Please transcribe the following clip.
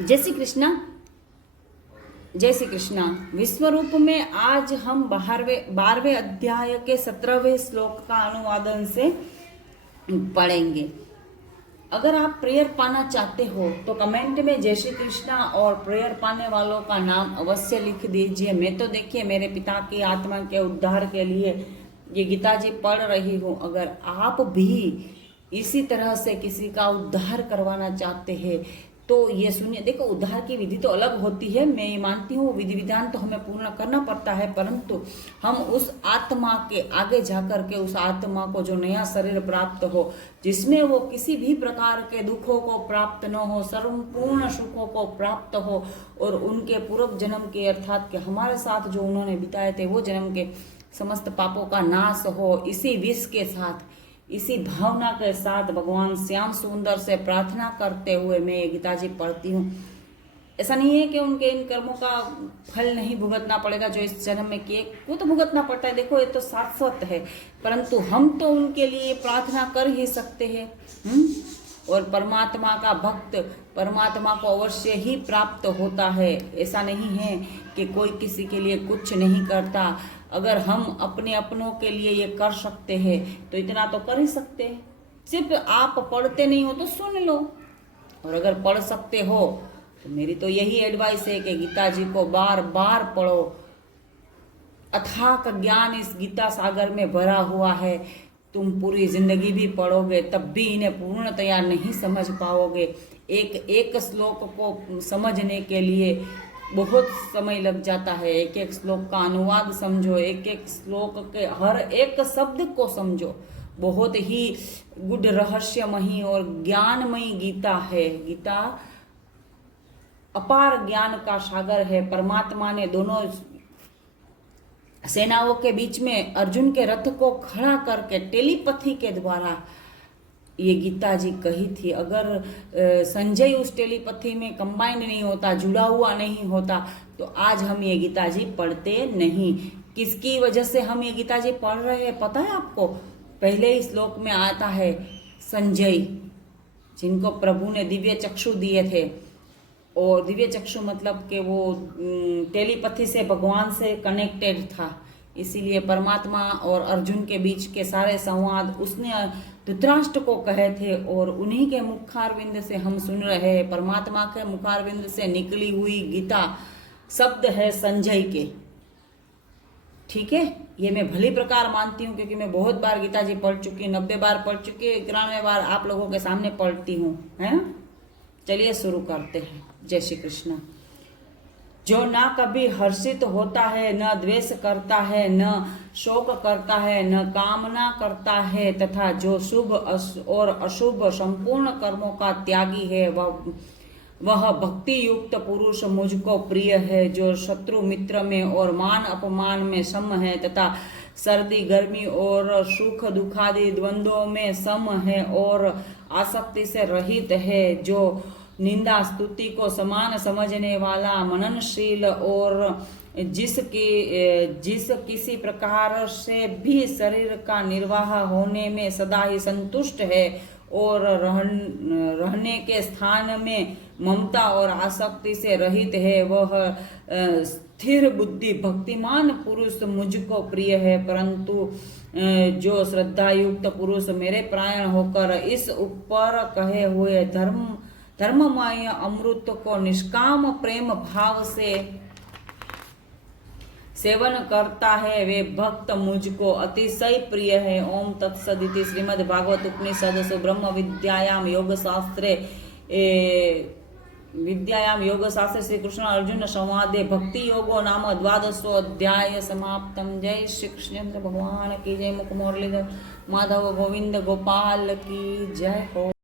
जय श्री कृष्णा। जय श्री कृष्णा। विश्व रूप में आज हम 12वें अध्याय के 17वें श्लोक का अनुवादन से पढ़ेंगे। अगर आप प्रेयर पाना चाहते हो तो कमेंट में जय श्री कृष्णा और प्रेयर पाने वालों का नाम अवश्य लिख दीजिए। मैं तो देखिए मेरे पिता की आत्मा के उद्धार के लिए ये गीता जी पढ़ रही हूँ। अगर आप भी इसी तरह से किसी का उद्धार करवाना चाहते हैं तो ये सुनिए। देखो, उद्धार की विधि तो अलग होती है, मैं ये मानती हूँ, विधि विधान तो हमें पूर्ण करना पड़ता है, परंतु हम उस आत्मा के आगे जाकर के उस आत्मा को जो नया शरीर प्राप्त हो, जिसमें वो किसी भी प्रकार के दुखों को प्राप्त न हो, संपूर्ण सुखों को प्राप्त हो और उनके पूर्व जन्म के अर्थात के हमारे साथ जो उन्होंने बिताए थे वो जन्म के समस्त पापों का नाश हो, इसी विष के साथ, इसी भावना के साथ भगवान श्याम सुंदर से प्रार्थना करते हुए मैं ये गीता जी पढ़ती हूँ। ऐसा नहीं है कि उनके इन कर्मों का फल नहीं भुगतना पड़ेगा जो इस जन्म में किए, वो तो भुगतना पड़ता है। देखो, ये तो शाश्वत है, परंतु हम तो उनके लिए प्रार्थना कर ही सकते हैं। और परमात्मा का भक्त परमात्मा को अवश्य ही प्राप्त होता है। ऐसा नहीं है कि कोई किसी के लिए कुछ नहीं करता। अगर हम अपने अपनों के लिए ये कर सकते हैं तो इतना तो कर ही सकते हैं। सिर्फ आप पढ़ते नहीं हो तो सुन लो, और अगर पढ़ सकते हो तो मेरी तो यही एडवाइस है कि गीता जी को बार बार पढ़ो। अथाक ज्ञान इस गीता सागर में भरा हुआ है। तुम पूरी जिंदगी भी पढ़ोगे तब भी इन्हें पूर्णतया नहीं समझ पाओगे। एक एक श्लोक को समझने के लिए बहुत समय लग जाता है। एक एक श्लोक का अनुवाद समझो, एक एक श्लोक के हर एक शब्द को समझो। बहुत ही गुड रहस्यमयी और ज्ञानमयी गीता है। गीता अपार ज्ञान का सागर है। परमात्मा ने दोनों सेनाओं के बीच में अर्जुन के रथ को खड़ा करके टेलीपैथी के द्वारा ये गीता जी कही थी। अगर संजय उस टेलीपैथी में कंबाइंड नहीं होता, जुड़ा हुआ नहीं होता, तो आज हम ये गीता जी पढ़ते नहीं। किसकी वजह से हम ये गीता जी पढ़ रहे हैं पता है आपको? पहले ही श्लोक में आता है संजय, जिनको प्रभु ने दिव्य चक्षु दिए थे। और दिव्य चक्षु मतलब कि वो टेलीपैथी से भगवान से कनेक्टेड था, इसीलिए परमात्मा और अर्जुन के बीच के सारे संवाद उसने धृतराष्ट्र को कहे थे और उन्हीं के मुखारविंद से हम सुन रहे हैं। परमात्मा के मुखारविंद से निकली हुई गीता शब्द है संजय के। ठीक है, ये मैं भली प्रकार मानती हूँ क्योंकि मैं बहुत बार गीता जी पढ़ चुकी, 90 बार पढ़ चुकी, 91 बार आप लोगों के सामने पढ़ती हूँ, है ना। चलिए शुरू करते हैं। जय श्री कृष्ण। जो ना कभी हर्षित होता है, न द्वेष करता है, न शोक करता है, न कामना करता है, तथा जो शुभ और अशुभ संपूर्ण कर्मों का त्यागी है, वह भक्ति युक्त पुरुष मुझको प्रिय है। जो शत्रु मित्र में और मान अपमान में सम है, तथा सर्दी गर्मी और सुख दुखादि द्वंद्वों में सम है और आसक्ति से रहित है। जो निंदा स्तुति को समान समझने वाला, मननशील और जिस किसी प्रकार से भी शरीर का निर्वाह होने में सदा ही संतुष्ट है और रहने के स्थान में ममता और आसक्ति से रहित है, वह स्थिर बुद्धि भक्तिमान पुरुष मुझको प्रिय है। परंतु जो श्रद्धायुक्त पुरुष मेरे प्राण होकर इस ऊपर कहे हुए धर्ममय अमृत को निष्काम प्रेम भाव से सेवन करता है, वे भक्त मुझको अतिशय प्रिय है। ओम तत्सदिति श्रीमद् भागवत उपनिषदसु ब्रह्म विद्यायाम योग शास्त्रे श्री कृष्ण अर्जुन संवादे भक्ति योगो नाम 12वां अध्याय समाप्तम। जय श्री कृष्ण भगवान की जय। मुख मुरलीधर माधव गोविंद गोपाल की जय हो।